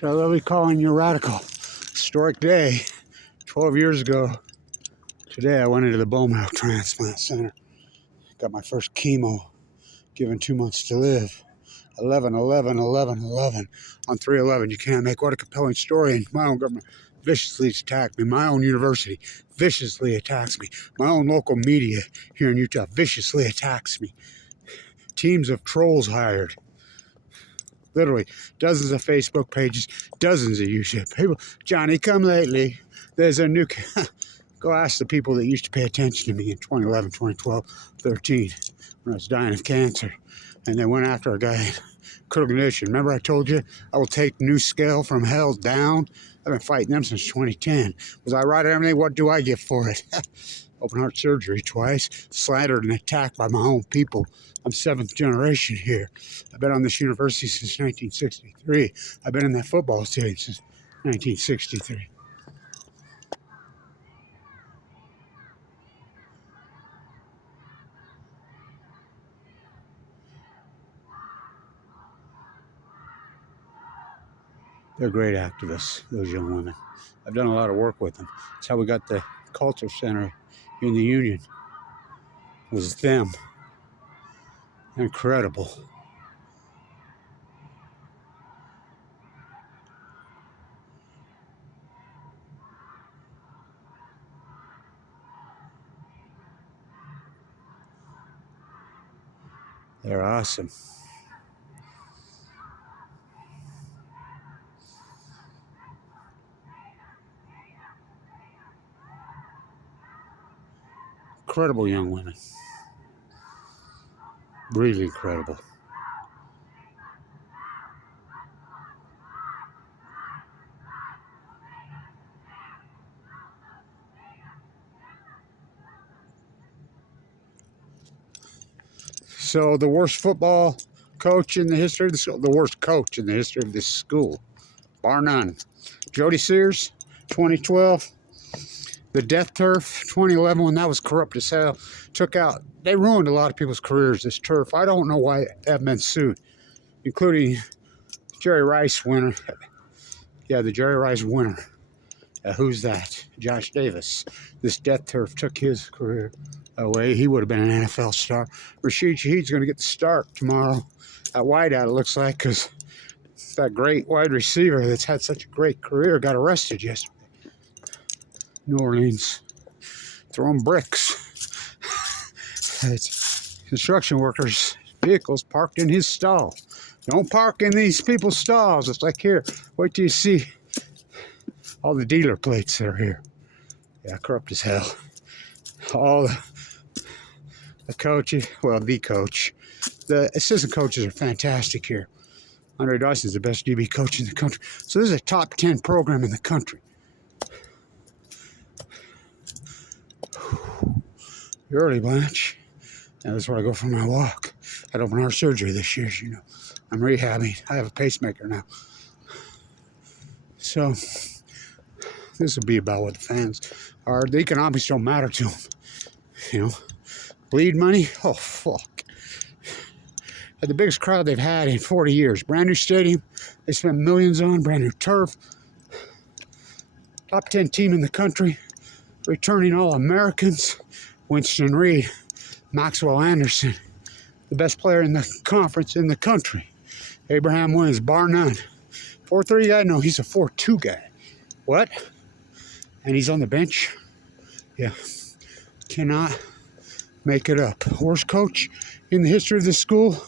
So they'll be calling you radical. Historic day, 12 years ago. Today I went into the bone marrow transplant center. Got my first chemo, given 2 months to live. 11, 11, 11, 11. On 3/11, you can't make what a compelling story. And my own government viciously attacked me. My own university viciously attacks me. My own local media here in Utah viciously attacks me. Teams of trolls hired. Literally, dozens of Facebook pages, dozens of YouTube people. Johnny come lately. There's a new... Go ask the people that used to pay attention to me in 2011, 2012, 13, when I was dying of cancer. And they went after a guy in critical condition. Remember I told you I will take new scale from hell down? I've been fighting them since 2010. Was I right or everything? What do I get for it? Open heart surgery twice, slandered and attacked by my own people. I'm 7th generation here. I've been on this university since 1963. I've been in that football stadium since 1963. They're great activists, those young women. I've done a lot of work with them. That's how we got the culture center in the union. It was them. Incredible. They're awesome. Incredible young women. Really incredible. So the worst football coach in the history of the school, the worst coach in the history of this school, bar none. Jody Sears, 2012. The death turf, 2011, when that was corrupt as hell, they ruined a lot of people's careers, this turf. I don't know why they haven't been sued, including Jerry Rice winner. Yeah, the Jerry Rice winner. Who's that? Josh Davis. This death turf took his career away. He would have been an NFL star. Rashid Shaheed's going to get the start tomorrow at wideout, it looks like, because that great wide receiver that's had such a great career got arrested yesterday. New Orleans, throwing bricks. It's construction workers' vehicles parked in his stall. Don't park in these people's stalls. It's like here. Wait till you see all the dealer plates that are here. Yeah, corrupt as hell. All the coaches, well, the coach. The assistant coaches are fantastic here. Andre Dyson's the best DB coach in the country. So this is a top 10 program in the country. You're early, Blanch. Now that's where I go for my walk. I had open heart surgery this year, as you know. I'm rehabbing. I have a pacemaker now. So this will be about what the fans are. The economics don't matter to them. You know, bleed money. Oh fuck! Had the biggest crowd they've had in 40 years. Brand new stadium. They spent millions on brand new turf. Top 10 team in the country. Returning All-Americans. Winston Reed, Maxwell Anderson, the best player in the conference in the country. Abraham Williams, bar none. 4-3 guy? No, he's a 4-2 guy. What? And he's on the bench? Yeah. Cannot make it up. Worst coach in the history of this school?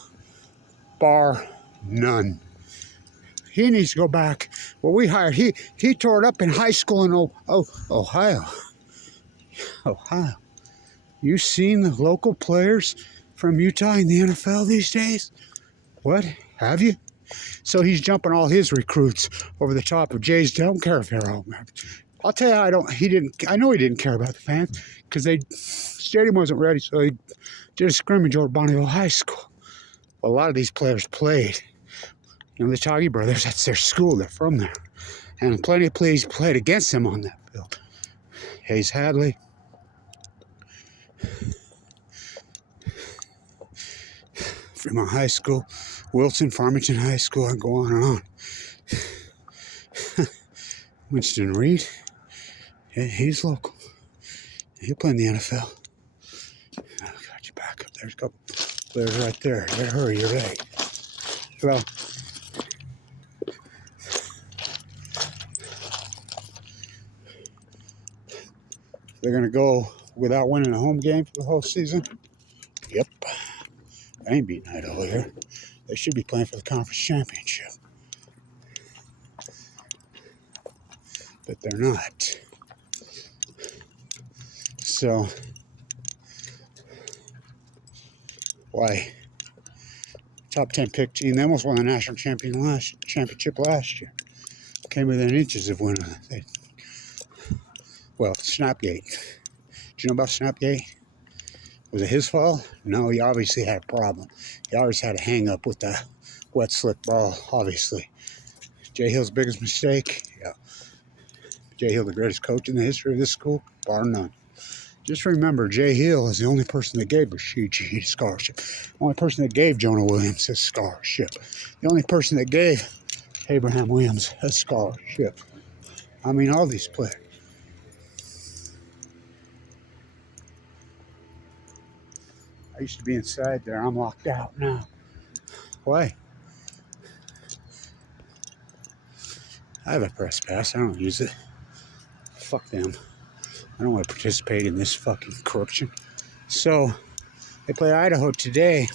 Bar none. He needs to go back. Well, we hired, he tore it up in high school in Ohio. Ohio. You seen the local players from Utah in the NFL these days? What? Have you? So he's jumping all his recruits over the top of Jay's. Don't care if they're all Americans. I'll tell you, I know he didn't care about the fans because stadium wasn't ready, so he did a scrimmage over Bonneville High School. Well, a lot of these players played. You know, the Toggy brothers, that's their school. They're from there. And plenty of players played against them on that field. Hayes Hadley. Fremont High School, Wilson, Farmington High School, I go on and on. Winston Reed. He's local. He'll play in the NFL. Oh, got you back up. There's a couple players right there. Better hurry, you're late. Well, they're going to go without winning a home game for the whole season. Yep. I ain't beating Idaho here. They should be playing for the conference championship. But they're not. So, why? Top 10 pick team. They almost won the national championship last year. Came within inches of winning it. Well, Snapgate. Did you know about Snapgate? Was it his fault? No, he obviously had a problem. He always had a hang up with the wet, slick ball, obviously. Jay Hill's biggest mistake? Yeah. Jay Hill, the greatest coach in the history of this school? Bar none. Just remember, Jay Hill is the only person that gave Rashid Shaheed a scholarship. The only person that gave Jonah Williams a scholarship. The only person that gave Abraham Williams a scholarship. I mean, all these players. I used to be inside there. I'm locked out now. Why? I have a press pass. I don't use it. Fuck them. I don't want to participate in this fucking corruption. So, they play Idaho today.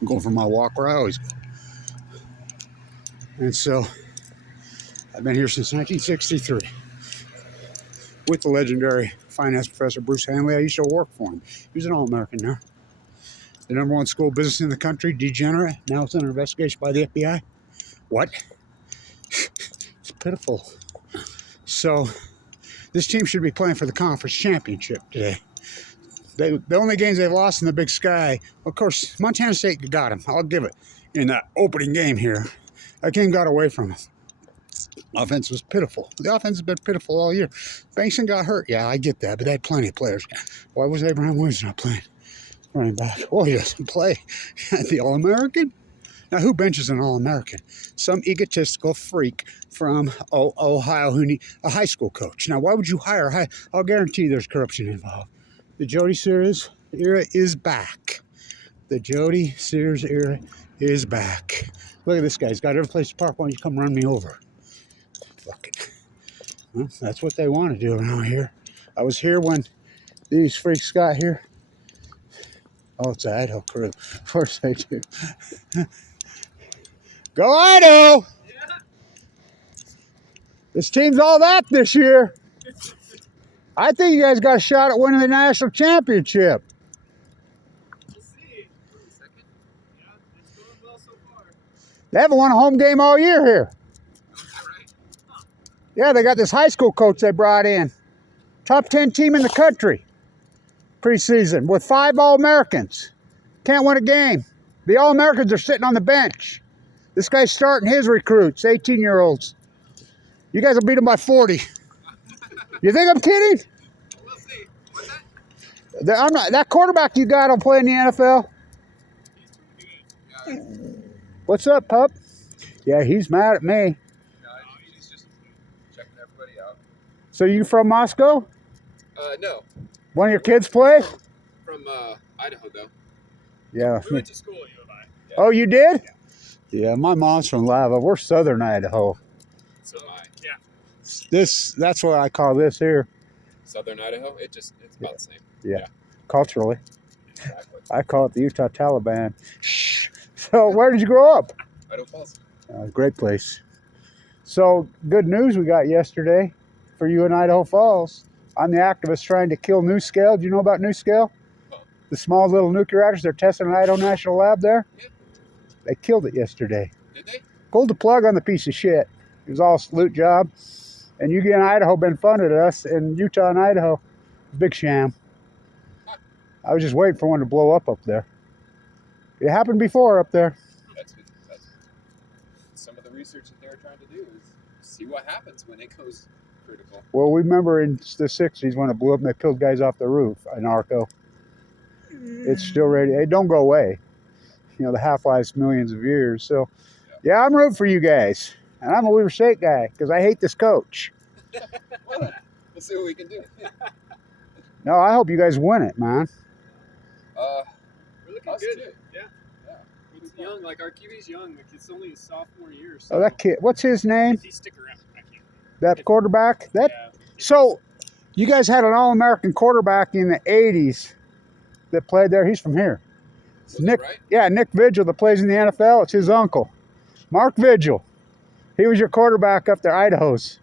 I'm going for my walk where I always go. And so, I've been here since 1963 with the legendary finance professor Bruce Hanley. I used to work for him. He was an All-American there. The #1 school of business in the country, degenerate. Now it's under investigation by the FBI. What? It's pitiful. So, this team should be playing for the conference championship today. The only games they've lost in the Big Sky, of course, Montana State got them. I'll give it. In that opening game here, that game got away from them. Offense was pitiful. The offense has been pitiful all year. Bankson got hurt. Yeah, I get that, but they had plenty of players. Why was Abraham Williams not playing? Running back. Well, he doesn't play. The All-American? Now, who benches an All-American? Some egotistical freak from Ohio who needs a high school coach. Now, why would you hire a high? I'll guarantee there's corruption involved. The Jody Sears era is back. The Jody Sears era is back. Look at this guy. He's got every place to park. Why don't you come run me over? Fuck it. Well, that's what they want to do around here. I was here when these freaks got here. Oh, it's an Idaho crew. Of course they do. Go Idaho! Yeah. This team's all that this year. I think you guys got a shot at winning the national championship. We'll see. Second? Yeah, it's going well so far. They haven't won a home game all year here. Oh, is that right? Huh. Yeah, they got this high school coach they brought in. Top 10 team in the country. Preseason with 5 All-Americans. Can't win a game. The All-Americans are sitting on the bench. This guy's starting his recruits, 18-year-olds. You guys will beat them by 40. You think I'm kidding? We'll see. What's that? I'm not. That quarterback you got will play in the NFL. Yeah, What's up, pup? Yeah, he's mad at me. he's just checking everybody out. So you from Moscow? No. One of your kids play? From Idaho, though. Yeah. We went to school, you and I. Yeah. Oh, you did? Yeah, my mom's from Lava. We're southern Idaho. So am I. Yeah. That's what I call this here. Southern Idaho? It's about the same. Yeah. Culturally. Exactly. I call it the Utah Taliban. Shh. So where did you grow up? Idaho Falls. Great place. So good news we got yesterday for you in Idaho Falls. I'm the activist trying to kill NuScale. Do you know about NuScale? Oh. The small little nuclear reactors they're testing in Idaho National Lab there? Yeah. They killed it yesterday. Did they? Pulled the plug on the piece of shit. It was all a salute job. And you in Idaho been funded us in Utah and Idaho. Big sham. I was just waiting for one to blow up there. It happened before up there. That's some of the research that they were trying to do is see what happens when it goes critical. Well, we remember in the 60s when it blew up and they killed guys off the roof in Arco. It's still ready. It don't go away. You know, the half-life's millions of years. So, yeah, I'm rooting for you guys. And I'm a Weber State guy because I hate this coach. Well, we'll see what we can do. No, I hope you guys win it, man. We're looking Us good. too. Yeah. Yeah. He's young. Like, our QB's young. Like, it's only his sophomore year. So Oh, that kid. What's his name? if he stick around, I can't. That quarterback? That. Yeah. So, you guys had an All-American quarterback in the 80s that played there. He's from here. Was Nick, that right? yeah, Nick Vigil that plays in the NFL. It's his uncle, Mark Vigil. He was your quarterback up there, Idaho's.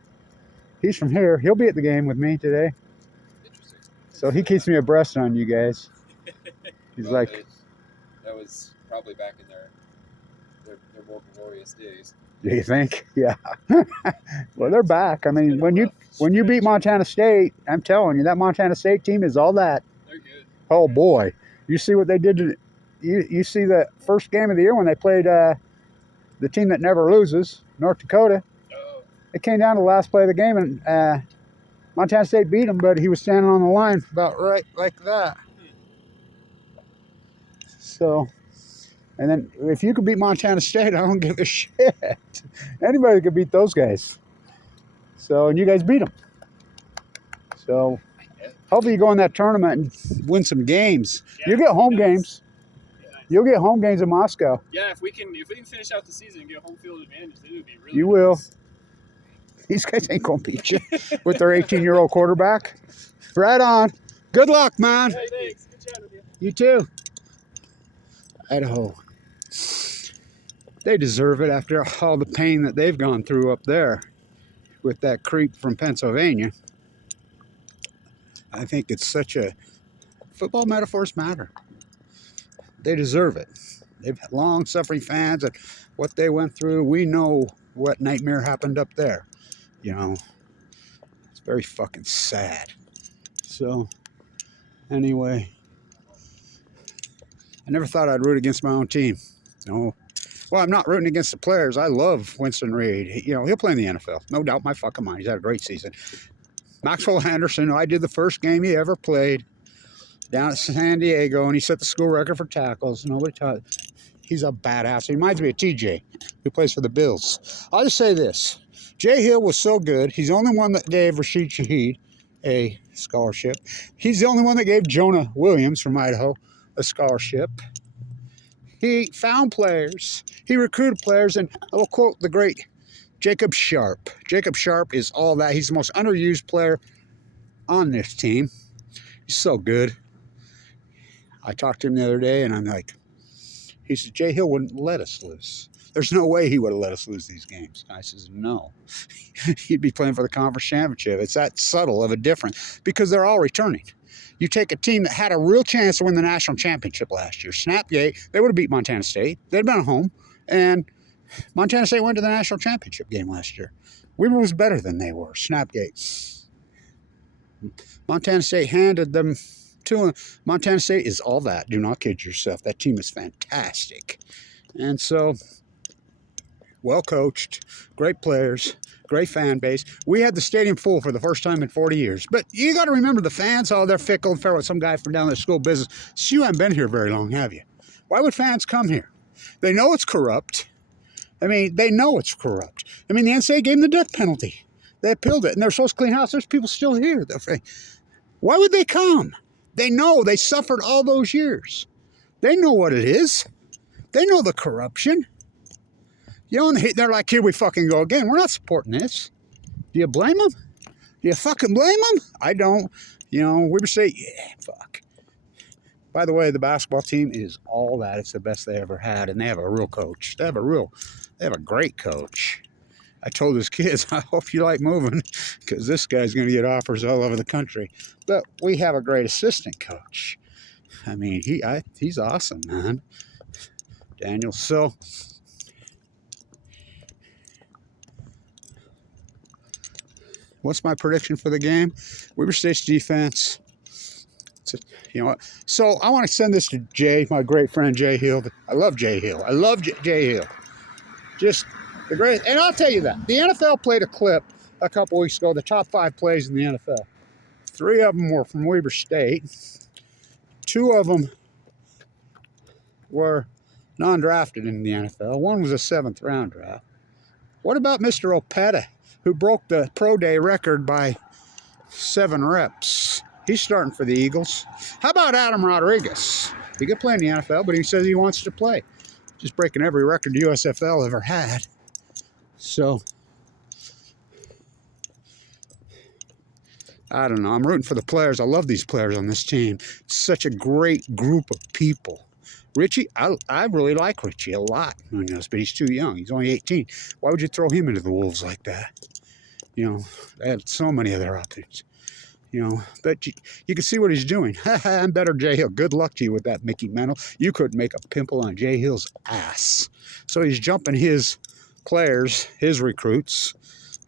He's from here. He'll be at the game with me today. Interesting. So he keeps me abreast on you guys. He's Well, like, that was probably back in their more glorious days. do you think? Yeah. Well, they're back. I mean, when you beat Montana State, I'm telling you, that Montana State team is all that. They're good. Oh boy, you see what they did to you see the first game of the year when they played the team that never loses, North Dakota. Oh, It came down to the last play of the game, and Montana State beat him, but he was standing on the line about right like that. So, and then if you could beat Montana State, I don't give a shit. Anybody could beat those guys. So, and you guys beat them. So, hopefully you go in that tournament and win some games. yeah, You'll get home nice. games. Nice. You'll get home games in Moscow. Yeah, if we can finish out the season and get home field advantage, then it would be really. You will. nice. These guys ain't going to beat you with their 18-year-old quarterback. Right on. Good luck, man. Hey, thanks. Good chatting with you. You too. Idaho. They deserve it after all the pain that they've gone through up there with that creep from Pennsylvania. I think it's such a... Football metaphors matter. They deserve it. They've had long-suffering fans and what they went through. We know what nightmare happened up there. You know, it's very fucking sad. So, anyway, I never thought I'd root against my own team. No. Well, I'm not rooting against the players. I love Winston Reed. You know, he'll play in the NFL. No doubt in my fucking mind. He's had a great season. Maxwell Anderson, I did the first game he ever played down at San Diego, and he set the school record for tackles. Nobody taught. He's a badass. He reminds me of TJ, who plays for the Bills. I'll just say this. Jay Hill was so good. He's the only one that gave Rashid Shaheed a scholarship. He's the only one that gave Jonah Williams from Idaho a scholarship. He found players. He recruited players, and I will quote the great Jacob Sharp. Jacob Sharp is all that. He's the most underused player on this team. He's so good. I talked to him the other day, and I'm like, he said, Jay Hill wouldn't let us lose. There's no way he would have let us lose these games. I says, no. He'd be playing for the conference championship. It's that subtle of a difference because they're all returning. You take a team that had a real chance to win the national championship last year, Snapgate, they would have beat Montana State. They'd been at home, and Montana State went to the national championship game last year. Weaver was better than they were, Snapgate. Montana State handed them to him. Montana State is all that. Do not kid yourself. That team is fantastic. And so, well coached, great players, great fan base. We had the stadium full for the first time in 40 years. But you got to remember the fans, oh, they're fickle and fair with some guy from down the school business. So you haven't been here very long, have you? Why would fans come here? They know it's corrupt. I mean, they know it's corrupt. I mean, the NCAA gave them the death penalty. They appealed it, and they're supposed to clean house. There's people still here. Why would they come? They know they suffered all those years. They know what it is. They know the corruption. You know, and they're like, here we fucking go again. We're not supporting this. Do you blame them? Do you fucking blame them? I don't. You know, Weber State, yeah, fuck. By the way, the basketball team is all that. It's the best they ever had, and they have a real coach. They have a great coach. I told his kids, I hope you like moving, because this guy's going to get offers all over the country. But we have a great assistant coach. I mean, he's awesome, man. Daniel. So, what's my prediction for the game? Weber State's defense. You know what? So I want to send this to Jay, my great friend Jay Hill. I love Jay Hill. I love Jay Hill. Just the great. And I'll tell you that. The NFL played a clip a couple weeks ago, the top 5 plays in the NFL. 3 of them were from Weber State. 2 of them were non-drafted in the NFL. 1 was a 7th round draft. What about Mr. Opeta, who broke the pro day record by 7 reps? He's starting for the Eagles. How about Adam Rodriguez? He could play in the NFL, but he says he wants to play. Just breaking every record the USFL ever had. So, I don't know. I'm rooting for the players. I love these players on this team. It's such a great group of people. Richie, I really like Richie a lot, but he's too young. He's only 18. Why would you throw him into the wolves like that? You know, they had so many other options. You know, but you can see what he's doing. I'm better, Jay Hill. Good luck to you with that, Mickey Mantle. You couldn't make a pimple on Jay Hill's ass. So he's jumping his players, his recruits,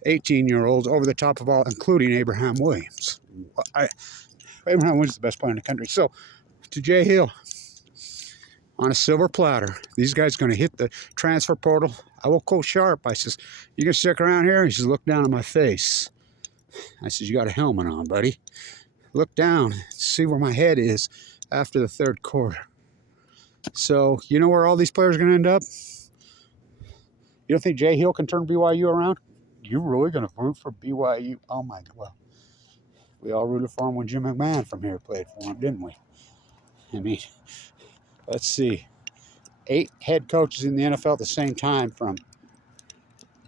18-year-olds, over the top of all, including Abraham Williams. Abraham Williams is the best player in the country. So, to Jay Hill, on a silver platter, these guys going to hit the transfer portal. I will quote Sharp. I says, you going to stick around here? He says, look down at my face. I says, you got a helmet on, buddy. Look down, see where my head is after the third quarter. So, you know where all these players are going to end up? You don't think Jay Hill can turn BYU around? You really going to root for BYU? Oh, my God. Well, we all rooted for him when Jim McMahon from here played for him, didn't we? I mean, let's see. 8 head coaches in the NFL at the same time from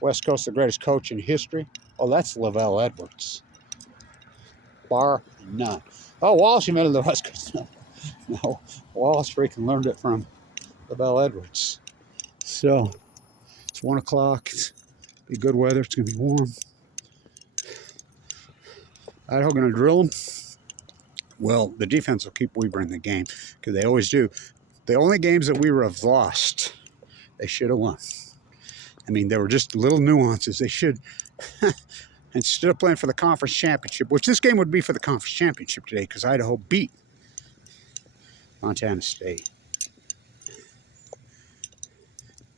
West Coast, the greatest coach in history. Oh, that's Lavelle Edwards. Bar none. Oh, Walsh invented the West Coast. No, Walsh freaking learned it from Lavelle Edwards. So, it's 1 o'clock. It's be good weather. It's going to be warm. Idaho going to drill them? Well, the defense will keep Weber in the game because they always do. The only games that Weber have lost, they should have won. I mean, there were just little nuances. They should, instead of playing for the conference championship, which this game would be for the conference championship today because Idaho beat Montana State.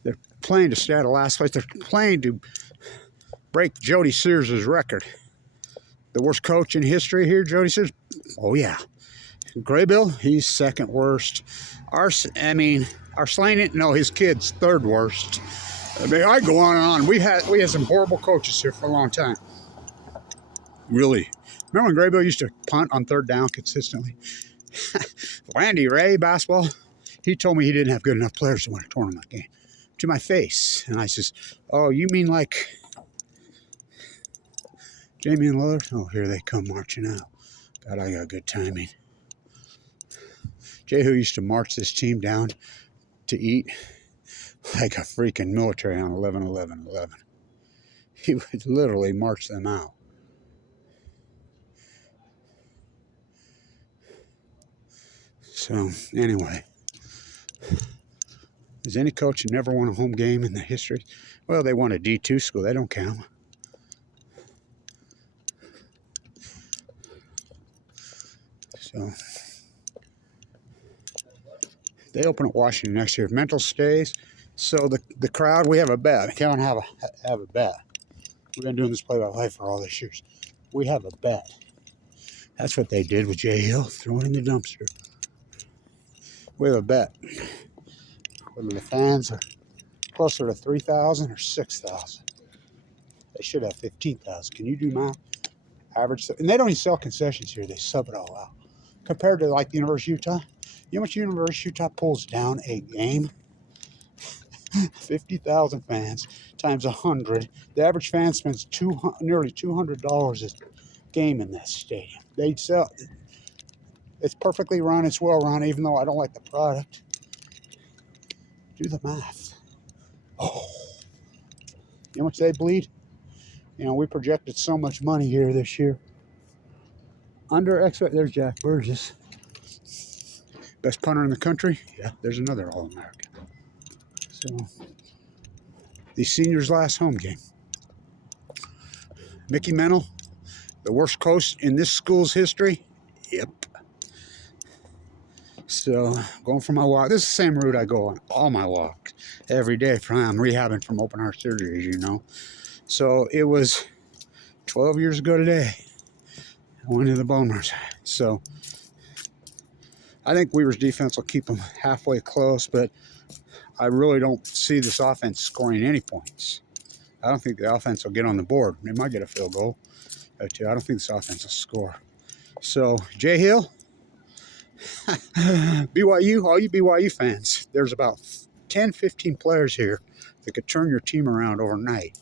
They're playing to stay out of last place. They're playing to break Jody Sears' record. The worst coach in history here, Jody Sears? Oh, yeah. Graybill, he's second worst. Arslanian, no, his kid's third worst. I mean, I go on and on. We had some horrible coaches here for a long time. Really. Remember when Graybill used to punt on third down consistently? Landy Ray, basketball, he told me he didn't have good enough players to win a tournament game. To my face. And I says, oh, you mean like Jamie and Lillard? Oh, here they come marching out. God, I got good timing. Jehu used to march this team down to eat like a freaking military on 11-11-11. He would literally march them out. So, anyway. Is any coach who never won a home game in the history? Well, they won a D2 school. They don't count. So, they open at Washington next year. If Mental stays, so the crowd, we have a bet. Kevin have a bet. We've been doing this play-by-play for all these years. We have a bet. That's what they did with Jay Hill, throwing in the dumpster. We have a bet. Whether the fans are closer to 3,000 or 6,000. They should have 15,000. Can you do math? Average, and they don't even sell concessions here. They sub it all out. Compared to like the University of Utah, you know how much University of Utah pulls down a game? 50,000 fans times 100. The average fan spends nearly $200 a game in that stadium. They sell. It's perfectly run. It's well run, even though I don't like the product. Do the math. Oh, you know how much they bleed? You know, we projected so much money here this year. There's Jack Burgess. Best punter in the country? Yeah, there's another All-American. So, these seniors' last home game. Mickey Mantle, the worst coach in this school's history? Yep. So, going for my walk. This is the same route I go on all my walks every day. I'm rehabbing from open heart surgery, as you know. So, it was 12 years ago today. I went to the bone marrow. So, I think Weaver's defense will keep them halfway close, but I really don't see this offense scoring any points. I don't think the offense will get on the board. They might get a field goal. I don't think this offense will score. So, Jay Hill, BYU, all you BYU fans, there's about 10, 15 players here that could turn your team around overnight,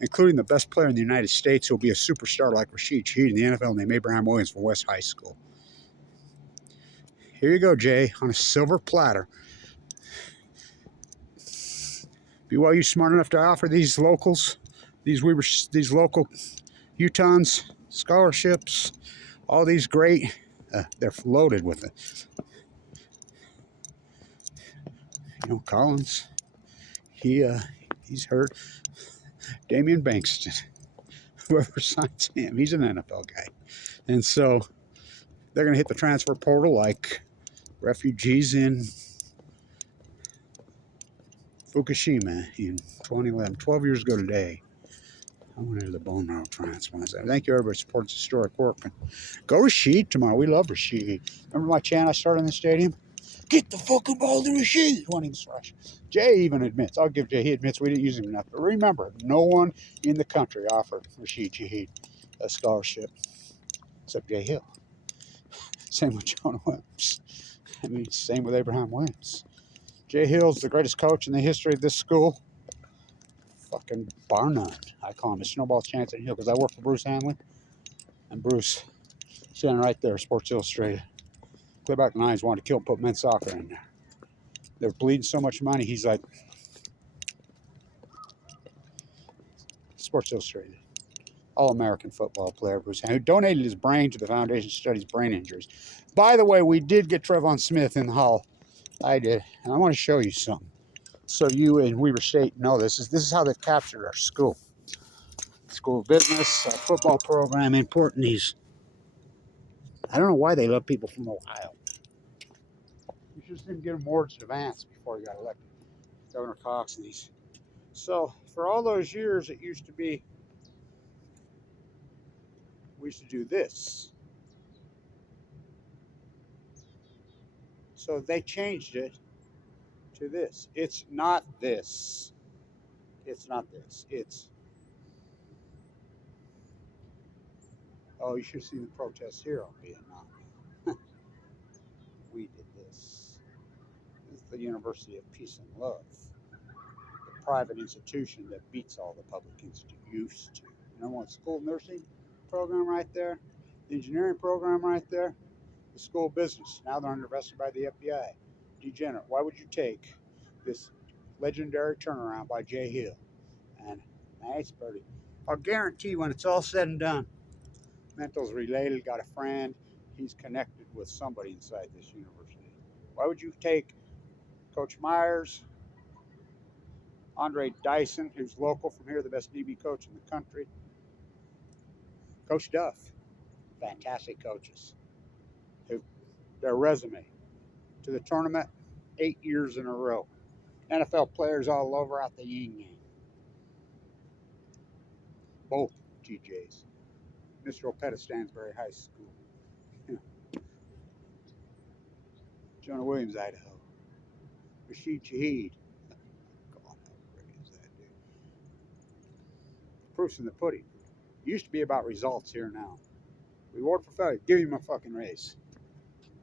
including the best player in the United States who will be a superstar like Rashid Shaheed in the NFL named Abraham Williams from West High School. Here you go, Jay, on a silver platter. BYU smart enough to offer these locals, these local Utahns scholarships, all these great, they're loaded with it. You know, Collins, he's hurt. Damian Bankston, whoever signs him, he's an NFL guy. And so they're going to hit the transfer portal like refugees in Fukushima in 2011, 12 years ago today. I went into the bone marrow transplants. Thank you, everybody, supports historic work. And go Rashid tomorrow. We love Rashid. Remember my chant I started in the stadium? Get the fucking ball to Rashid. Wanting to rush. Jay even admits, I'll give Jay, he admits we didn't use him enough. But remember, no one in the country offered Rashid Shaheed a scholarship except Jay Hill. Same with Jonah Williams. I mean, same with Abraham Williams. Jay Hill's the greatest coach in the history of this school. Fucking bar none. I call him a snowball chance at Hill because I work for Bruce Hanley. And Bruce, sitting right there, Sports Illustrated. Clear back the nines wanted to kill and put men's soccer in there. They're bleeding so much money. He's like, Sports Illustrated. All-American football player, Bruce Hanley, who donated his brain to the Foundation to Studies Brain Injuries. By the way, we did get Trevon Smith in the Hall. I did. And I want to show you something. So you in Weber State know this. This is how they captured our school. School of business, football program, important these. I don't know why they love people from Ohio. You just didn't get awards in advance before you got elected. Governor Cox and these. So for all those years, it used to be, we used to do this. So they changed it to this. It's not this. It's not this. It's, oh, you should have seen the protests here on Vietnam. We did this. This is the University of Peace and Love. The private institution that beats all the public institutions used to. You know what? School nursing program right there, the engineering program right there, the school of business. Now they're underinvested by the FBI. Degenerate. Why would you take this legendary turnaround by Jay Hill? And nice birdie. I'll guarantee when it's all said and done, Mental's related, got a friend, he's connected with somebody inside this university. Why would you take Coach Myers, Andre Dyson, who's local from here, the best DB coach in the country, Coach Duff, fantastic coaches, who their resume to the tournament 8 years in a row. NFL players all over out the yin yang. Both TJs. Mr. Opeta, Stansbury High School. Jonah Williams, Idaho. Rashid Shaheed. God, how great is that, dude? Proof's in the pudding. It used to be about results here now. Reward for failure. Give him a fucking raise.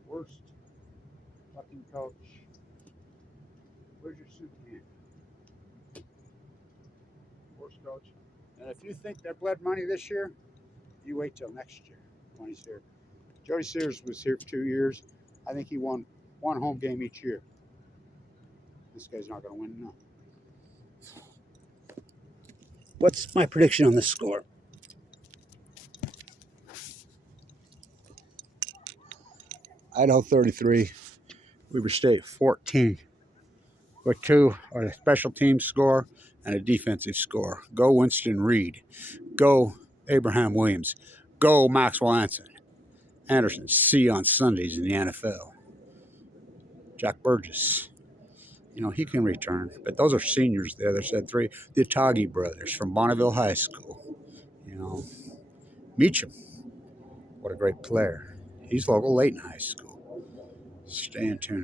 Worst fucking coach. Where's your soup can? Worst coach. And if you think they bled money this year, you wait till next year when he's here. Jody Sears was here for 2 years. I think he won one home game each year. This guy's not going to win none. What's my prediction on this score? Idaho 33, Weber State 14, with two are a special team score and a defensive score. Go Winston Reed. Go Abraham Williams. Go Maxwell Anderson. See you on Sundays in the NFL. Jack Burgess. You know, he can return, but those are seniors there. They said three. The Atagi brothers from Bonneville High School. You know, Meacham. What a great player. He's local, Layton High School. Stay in tune.